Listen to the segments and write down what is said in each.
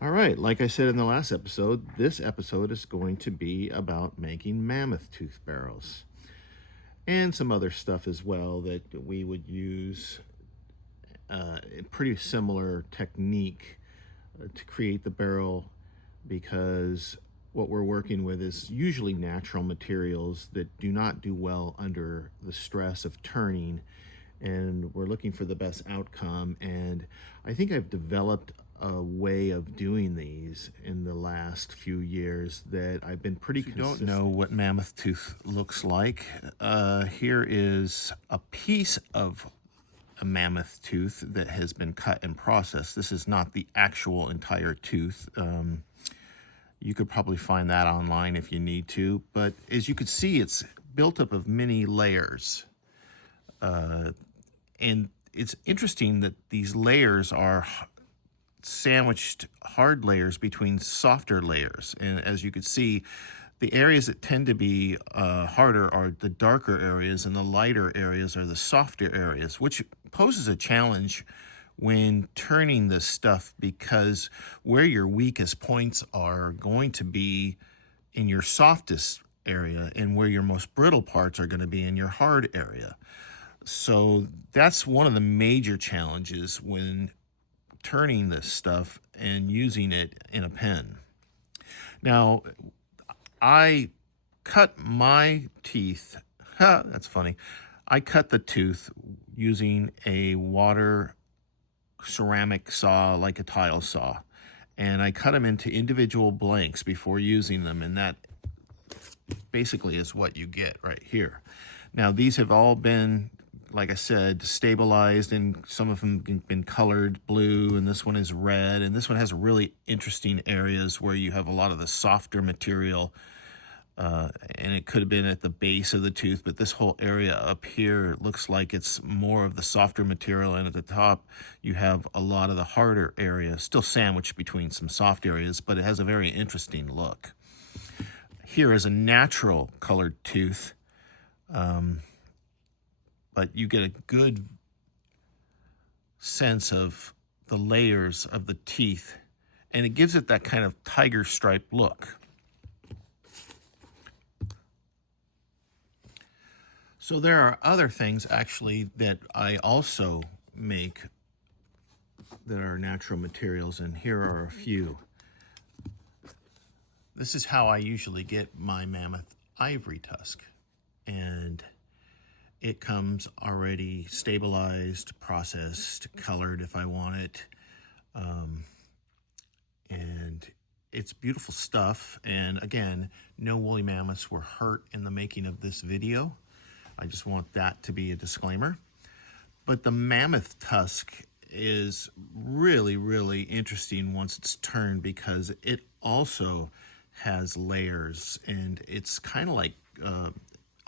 All right, like I said in the last episode, this episode is going to be about making mammoth tooth barrels and some other stuff as well that we would use a pretty similar technique to create the barrel, because what we're working with is usually natural materials that do not do well under the stress of turning, and we're looking for the best outcome. And I think I've developed a way of doing these in the last few years that I've been pretty consistent. If you don't know what mammoth tooth looks like, here is a piece of a mammoth tooth that has been cut and processed. This is not the actual entire tooth. You could probably find that online if you need to, but as you can see, it's built up of many layers. And it's interesting that these layers are sandwiched hard layers between softer layers. And as you can see, the areas that tend to be harder are the darker areas, and the lighter areas are the softer areas, which poses a challenge when turning this stuff, because where your weakest points are going to be in your softest area, and where your most brittle parts are going to be in your hard area. So that's one of the major challenges when turning this stuff and using it in a pen. Now, I cut my teeth, that's funny. I cut the tooth using a water ceramic saw, like a tile saw, and I cut them into individual blanks before using them, and that basically is what you get right here. Now, these have all been, like I said, stabilized, and some of them have been colored blue, and this one is red, and this one has really interesting areas where you have a lot of the softer material, and it could have been at the base of the tooth, but this whole area up here looks like it's more of the softer material, and at the top you have a lot of the harder area, still sandwiched between some soft areas, but it has a very interesting look. Here is a natural colored tooth, but you get a good sense of the layers of the teeth, and it gives it that kind of tiger stripe look. So there are other things actually that I also make that are natural materials, and here are a few. This is how I usually get my mammoth ivory tusk, and it comes already stabilized, processed, colored if I want it, and it's beautiful stuff. And again, no woolly mammoths were hurt in the making of this video. I just want that to be a disclaimer. But the mammoth tusk is really, really interesting once it's turned, because it also has layers, and it's kind of like,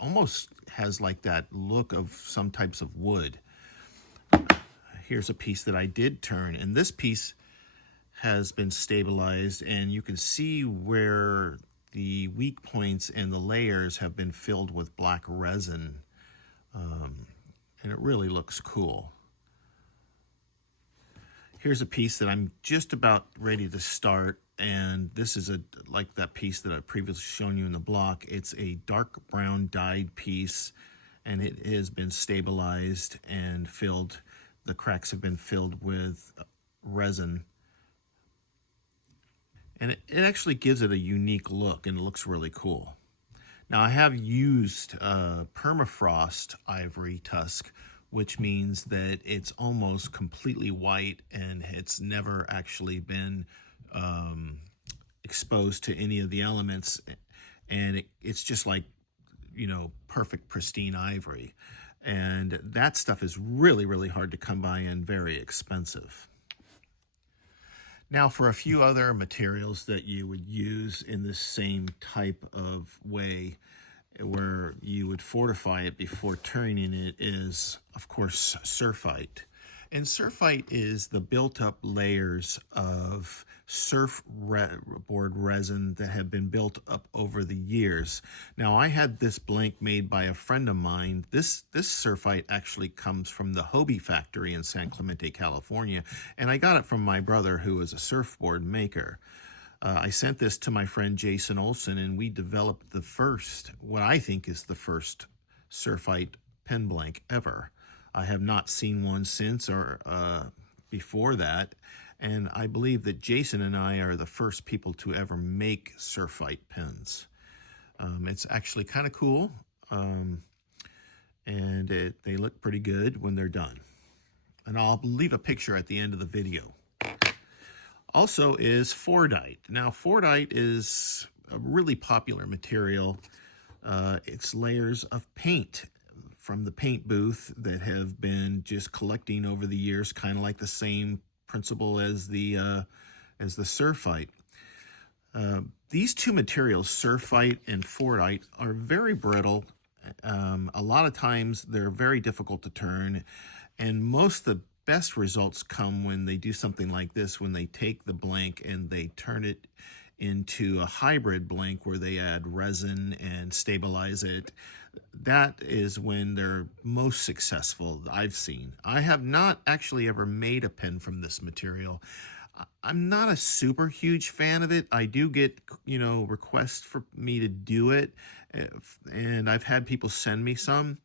almost has like that look of some types of wood. Here's a piece that I did turn, and this piece has been stabilized, and you can see where the weak points and the layers have been filled with black resin, and it really looks cool. Here's a piece that I'm just about ready to start, and this is like that piece that I've previously shown you in the block. It's a dark brown dyed piece, and it has been stabilized and filled. The cracks have been filled with resin, and it actually gives it a unique look, and it looks really cool. Now, I have used permafrost ivory tusk, which means that it's almost completely white, and it's never actually been exposed to any of the elements, and it's just like, perfect pristine ivory. And that stuff is really, really hard to come by and very expensive. Now, for a few other materials that you would use in this same type of way, where you would fortify it before turning it, is, of course, surfite. And surfite is the built-up layers of board resin that have been built up over the years. Now, I had this blank made by a friend of mine. This surfite actually comes from the Hobie factory in San Clemente, California, and I got it from my brother, who is a surfboard maker. I sent this to my friend Jason Olson, and we developed the first, what I think is the first surfite pen blank ever. I have not seen one since or before that, and I believe that Jason and I are the first people to ever make surfite pens. It's actually kind of cool, and they look pretty good when they're done. And I'll leave a picture at the end of the video. Also is Fordite. Now, Fordite is a really popular material. It's layers of paint from the paint booth that have been just collecting over the years, kind of like the same principle as the surfite. These two materials, surfite and Fordite, are very brittle. A lot of times they're very difficult to turn, and most of the best results come when they do something like this, when they take the blank and they turn it into a hybrid blank where they add resin and stabilize it. That is when they're most successful I've seen. I have not actually ever made a pen from this material. I'm not a super huge fan of it. I do get, requests for me to do it, and I've had people send me some.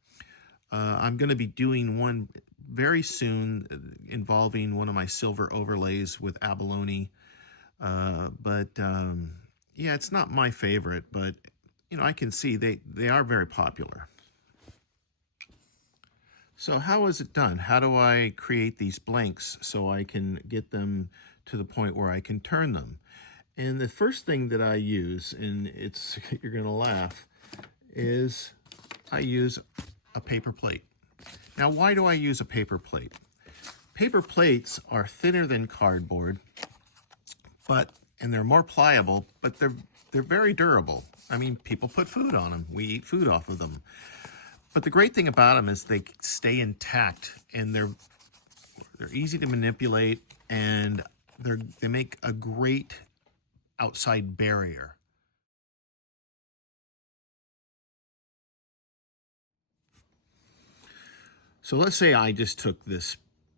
I'm going to be doing one very soon involving one of my silver overlays with abalone. Yeah, it's not my favorite, but I can see they are very popular. So how is it done? How do I create these blanks so I can get them to the point where I can turn them? And the first thing that I use, and you're gonna laugh, is I use a paper plate. Now, why do I use a paper plate? Paper plates are thinner than cardboard, and they're more pliable, but they're very durable. I mean, people put food on them. We eat food off of them. But the great thing about them is they stay intact, and they're easy to manipulate, and they make a great outside barrier. So let's say I just took this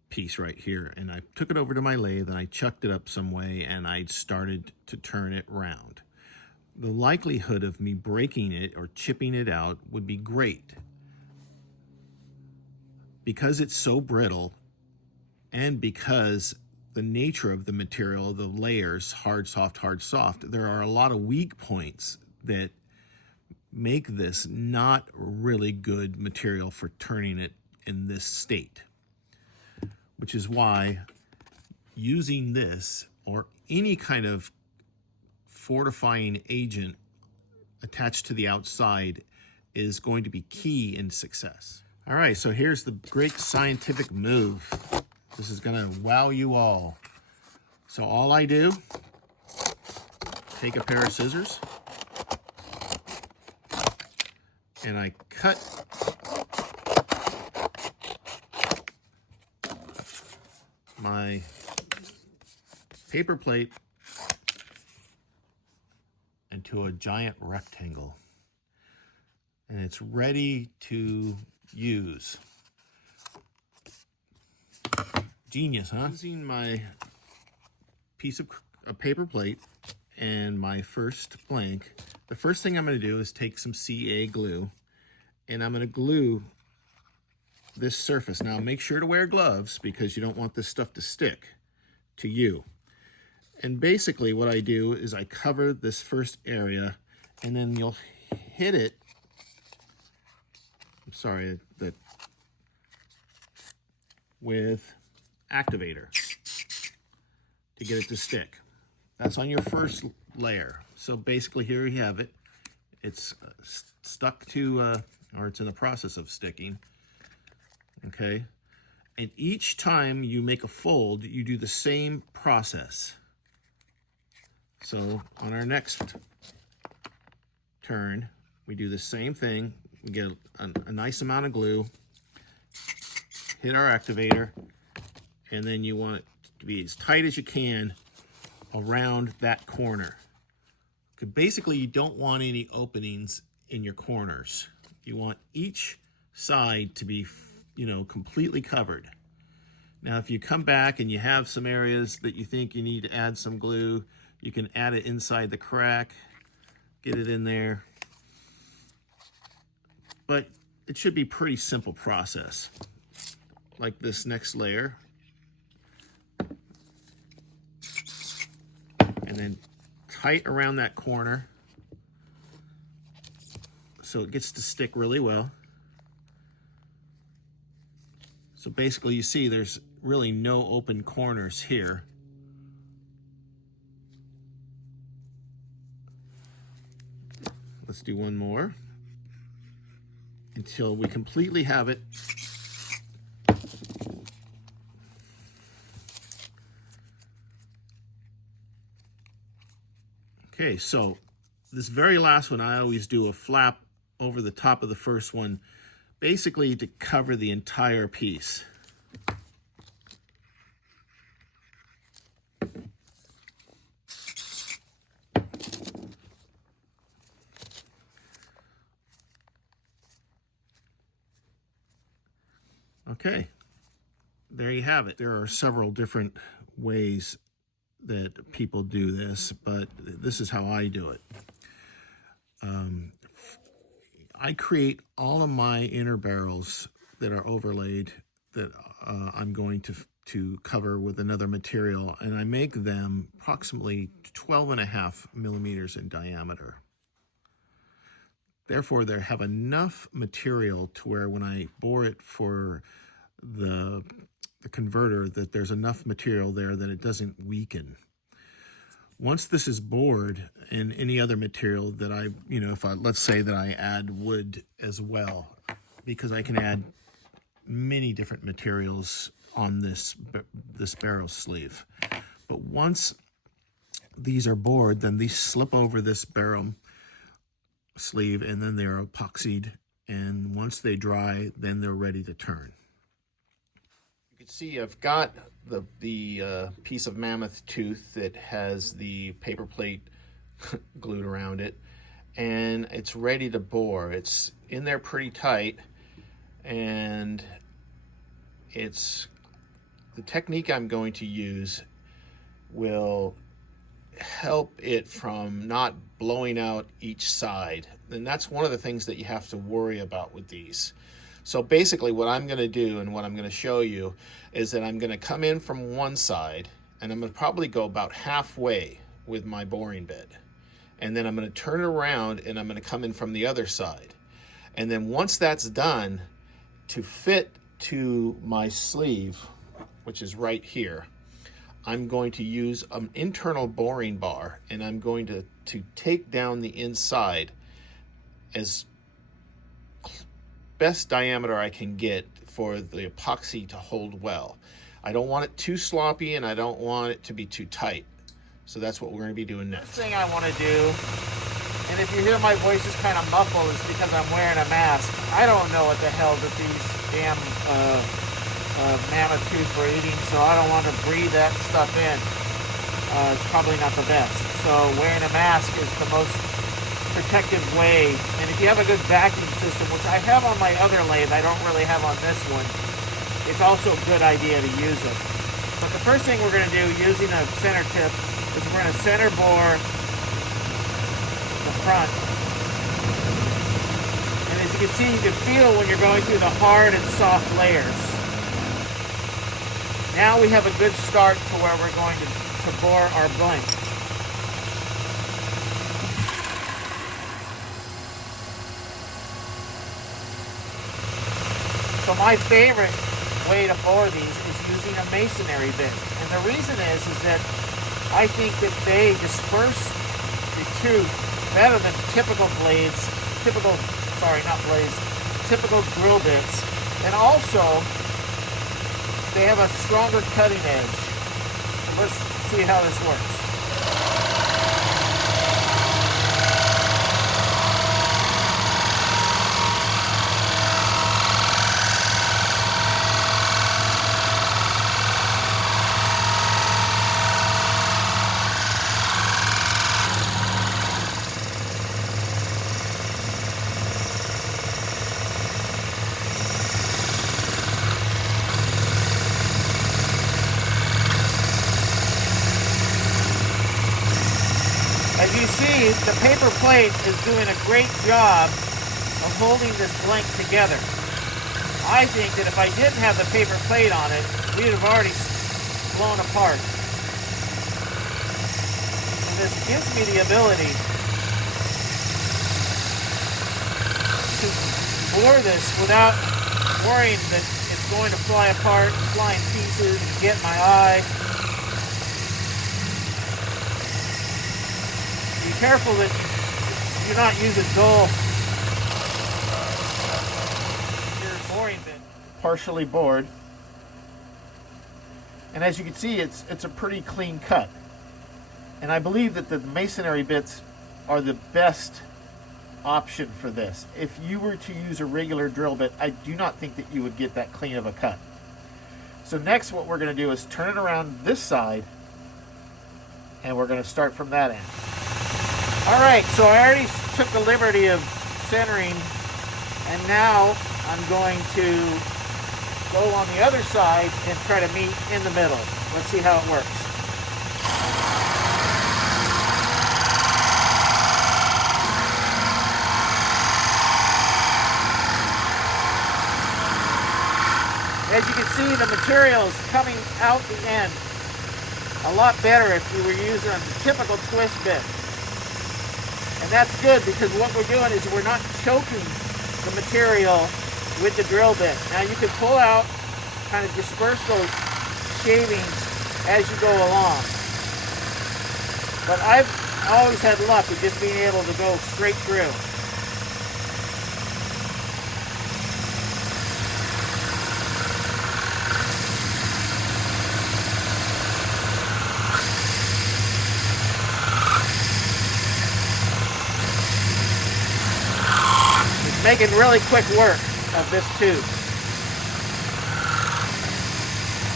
piece right here and I took it over to my lathe and I chucked it up some way and I started to turn it round. The likelihood of me breaking it or chipping it out would be great. Because it's so brittle, and because the nature of the material, the layers, hard, soft, there are a lot of weak points that make this not really good material for turning it in this state. Which is why using this or any kind of fortifying agent attached to the outside is going to be key in success. All right, so here's the great scientific move. This is gonna wow you all. So all I do, take a pair of scissors and I cut my paper plate into a giant rectangle, and it's ready to use. Genius, huh? Using my piece of paper plate and my first blank, the first thing I'm going to do is take some CA glue, and I'm going to glue this surface. Now make sure to wear gloves because you don't want this stuff to stick to you. And basically what I do is I cover this first area, and then you'll hit it. I'm sorry, with activator to get it to stick. That's on your first layer. So basically here you have it. It's stuck to, or it's in the process of sticking. Okay. And each time you make a fold, you do the same process. So on our next turn, we do the same thing. We get a nice amount of glue, hit our activator, and then you want it to be as tight as you can around that corner. Basically, you don't want any openings in your corners. You want each side to be, completely covered. Now, if you come back and you have some areas that you think you need to add some glue, you can add it inside the crack, get it in there. But it should be a pretty simple process. Like this next layer. And then tight around that corner so it gets to stick really well. So basically you see there's really no open corners here. Let's do one more until we completely have it. Okay, so this very last one, I always do a flap over the top of the first one, basically to cover the entire piece. Okay, there you have it. There are several different ways that people do this, but this is how I do it. I create all of my inner barrels that are overlaid that I'm going to cover with another material, and I make them approximately 12.5 millimeters in diameter. Therefore, they have enough material to where when I bore it for the converter, that there's enough material there that it doesn't weaken. Once this is bored in any other material that let's say that I add wood as well, because I can add many different materials on this barrel sleeve. But once these are bored, then these slip over this barrel sleeve, and then they're epoxied, and once they dry, then they're ready to turn. You can see I've got the piece of Mammoth tooth that has the paper plate glued around it, and it's ready to bore. It's in there pretty tight, and the technique I'm going to use will help it from not blowing out each side. And that's one of the things that you have to worry about with these. So basically what I'm going to do and what I'm going to show you is that I'm going to come in from one side, and I'm going to probably go about halfway with my boring bit. And then I'm going to turn it around and I'm going to come in from the other side. And then once that's done, to fit to my sleeve, which is right here, I'm going to use an internal boring bar, and I'm going to take down the inside as best diameter I can get for the epoxy to hold well. I don't want it too sloppy, and I don't want it to be too tight. So that's what we're going to be doing next. First thing I want to do, and if you hear my voice is kind of muffled, it's because I'm wearing a mask. I don't know what the hell that these damn mammoth tooth were eating, so I don't want to breathe that stuff in. It's probably not the best. So wearing a mask is the most protective way. And if you have a good vacuum system, which I have on my other lathe, I don't really have on this one, it's also a good idea to use it. But the first thing we're going to do using a center tip is we're going to center bore the front. And as you can see, you can feel when you're going through the hard and soft layers. Now we have a good start to where we're going to bore our blank. So my favorite way to bore these is using a masonry bit. And the reason is that I think that they disperse the tooth better than typical drill bits. And also, they have a stronger cutting edge. So let's see how this works. you see, the paper plate is doing a great job of holding this blank together. I think that if I didn't have the paper plate on it, we'd have already blown apart. And this gives me the ability to bore this without worrying that it's going to fly apart, fly in pieces, get my eye. Be careful that you do not use a dull boring bit. Partially bored. And as you can see, it's a pretty clean cut. And I believe that the masonry bits are the best option for this. If you were to use a regular drill bit, I do not think that you would get that clean of a cut. So next what we're going to do is turn it around this side, and we're going to start from that end. Alright, so I already took the liberty of centering, and now I'm going to go on the other side and try to meet in the middle. Let's see how it works. As you can see, the material is coming out the end a lot better if you were using a typical twist bit. And that's good because what we're doing is we're not choking the material with the drill bit. Now you can pull out, kind of disperse those shavings as you go along. But I've always had luck with just being able to go straight through. Making really quick work of this tube,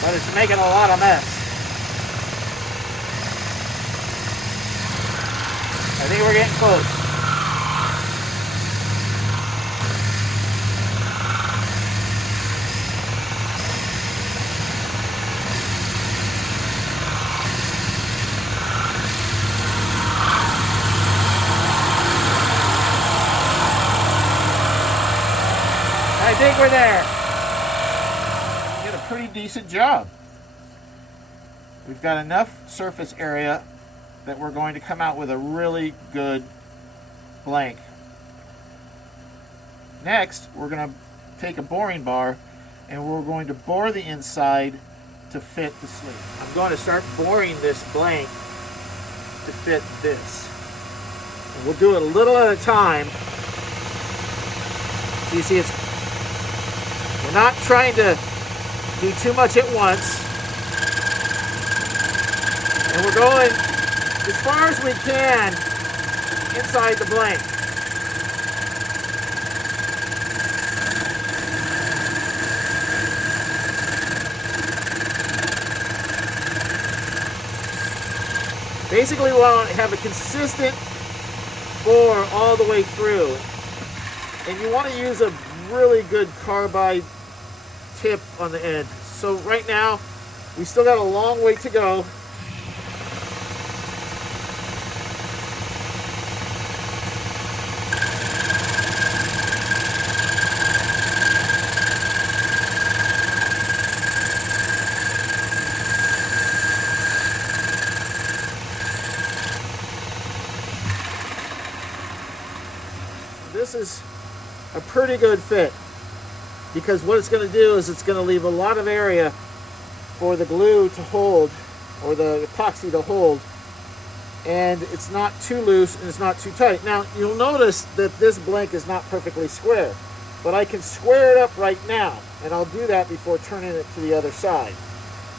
but it's making a lot of mess. I think we're getting close. I think we're there. We did a pretty decent job. We've got enough surface area that we're going to come out with a really good blank. Next, we're going to take a boring bar and we're going to bore the inside to fit the sleeve. I'm going to start boring this blank to fit this. And we'll do it a little at a time. So you see, we're not trying to do too much at once. And we're going as far as we can inside the blank. Basically, we want to have a consistent bore all the way through. And you want to use a really good carbide tip on the end. So right now, we still got a long way to go. This is a pretty good fit because what it's going to do is it's going to leave a lot of area for the glue to hold, or the epoxy to hold, and it's not too loose and it's not too tight. Now you'll notice that this blank is not perfectly square, but I can square it up right now, and I'll do that before turning it to the other side.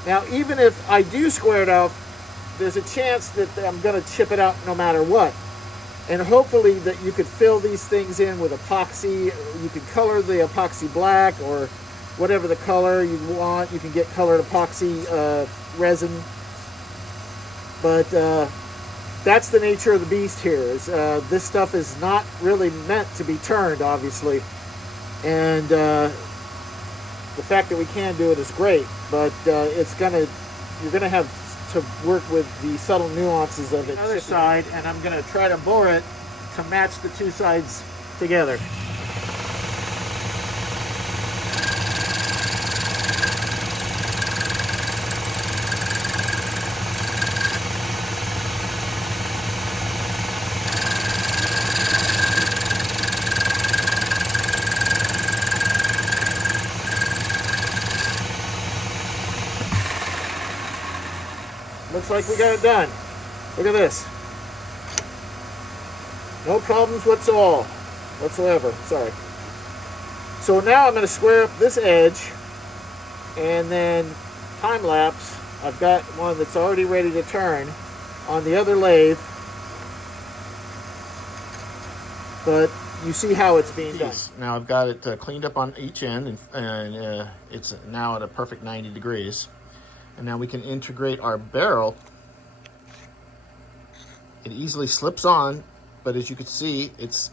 Now even if I do square it off, there's a chance that I'm going to chip it out no matter what. And hopefully that you could fill these things in with epoxy. You could color the epoxy black or whatever the color you want. You can get colored epoxy resin. But that's the nature of the beast here. This stuff is not really meant to be turned, obviously. And the fact that we can do it is great. But you're going to have to work with the subtle nuances of it. Other side, and I'm going to try to bore it to match the two sides together. Looks like we got it done. Look at this. No problems whatsoever. Sorry. So now I'm going to square up this edge, and then time lapse. I've got one that's already ready to turn on the other lathe, but you see how it's being done. Now I've got it cleaned up on each end, and it's now at a perfect 90 degrees. And now we can integrate our barrel. It easily slips on, but as you can see, it's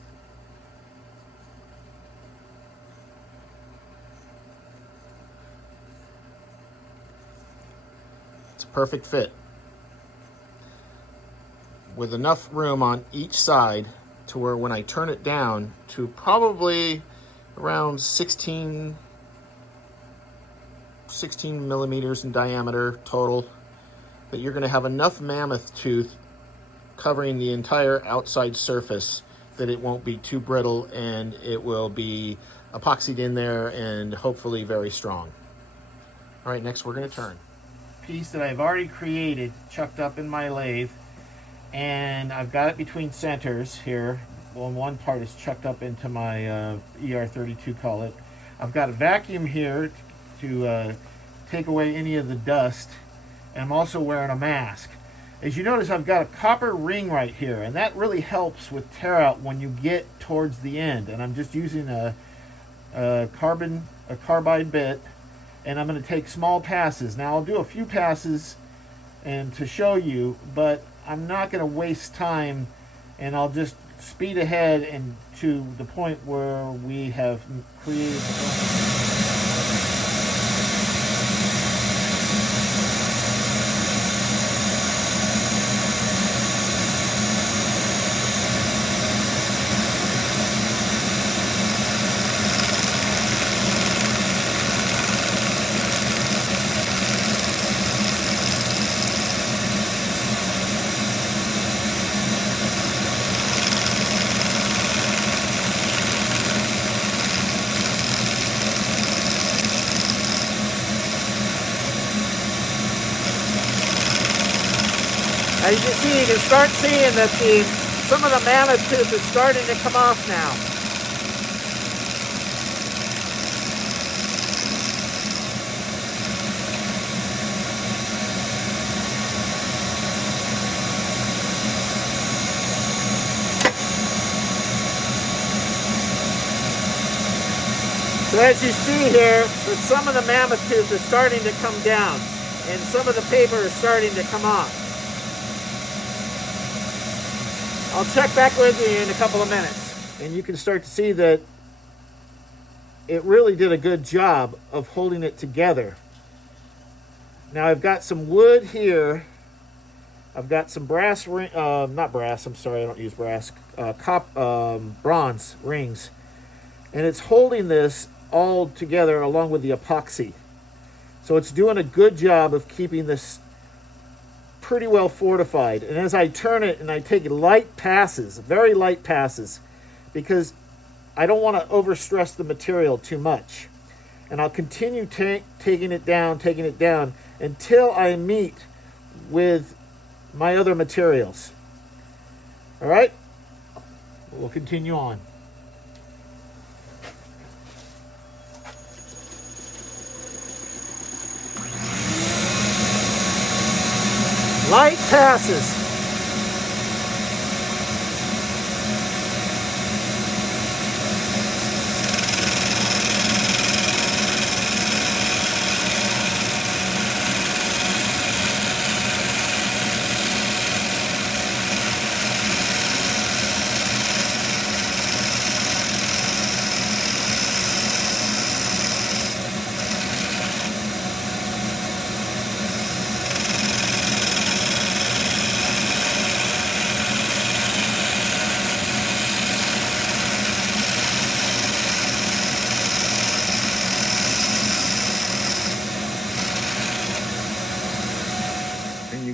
a perfect fit with enough room on each side to where when I turn it down to probably around 16 millimeters in diameter total, that you're going to have enough mammoth tooth covering the entire outside surface that it won't be too brittle, and it will be epoxied in there and hopefully very strong. All right, next we're going to turn. Piece that I've already created, chucked up in my lathe, and I've got it between centers here. Well, one part is chucked up into my ER32, call it. I've got a vacuum here to take away any of the dust, and I'm also wearing a mask. As you notice, I've got a copper ring right here, and that really helps with tear out when you get towards the end. And I'm just using a carbide bit, and I'm going to take small passes. Now I'll do a few passes and to show you, but I'm not going to waste time, and I'll just speed ahead and to the point where we have created. As you can see, you can start seeing that some of the mammoth tooth is starting to come off now. So as you see here, that some of the mammoth tooth is starting to come down, and some of the paper is starting to come off. I'll check back with you in a couple of minutes. And you can start to see that it really did a good job of holding it together. Now I've got some wood here. I've got some brass ring, not brass, I'm sorry, I don't use brass, bronze rings. And it's holding this all together along with the epoxy. So it's doing a good job of keeping this pretty well fortified. And as I turn it and I take light passes, very light passes, because I don't want to overstress the material too much. And I'll continue taking it down until I meet with my other materials. All right? We'll continue on. Light passes.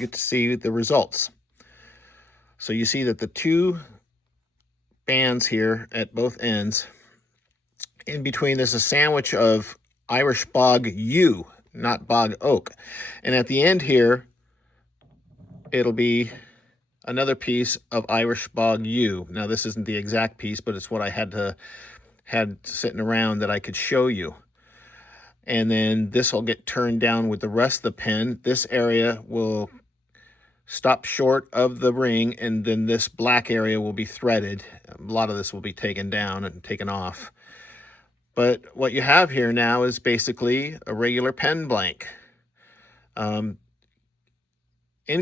get to see the results. So you see that the two bands here at both ends, in between there's a sandwich of Irish bog yew, not bog oak. And at the end here, it'll be another piece of Irish bog yew. Now this isn't the exact piece, but it's what I had sitting around that I could show you. And then this will get turned down with the rest of the pen. This area will stop short of the ring, and then this black area will be threaded. A lot of this will be taken down and taken off. But what you have here now is basically a regular pen blank. In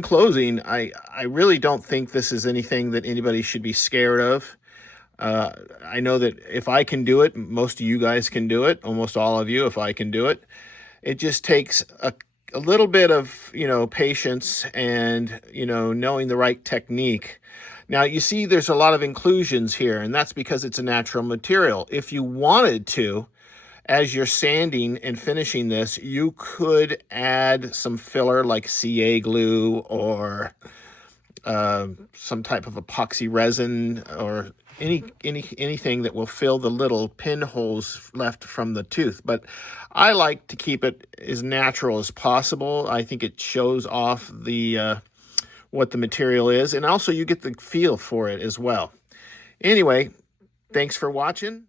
closing, I really don't think this is anything that anybody should be scared of. I know that if I can do it, most of you guys can do it, almost all of you, if I can do it. It just takes a little bit of, patience and, knowing the right technique. Now, you see there's a lot of inclusions here, and that's because it's a natural material. If you wanted to, as you're sanding and finishing this, you could add some filler like CA glue or some type of epoxy resin or anything that will fill the little pinholes left from the tooth. But I like to keep it as natural as possible. I think it shows off the what the material is, and also you get the feel for it as well. Anyway, thanks for watching.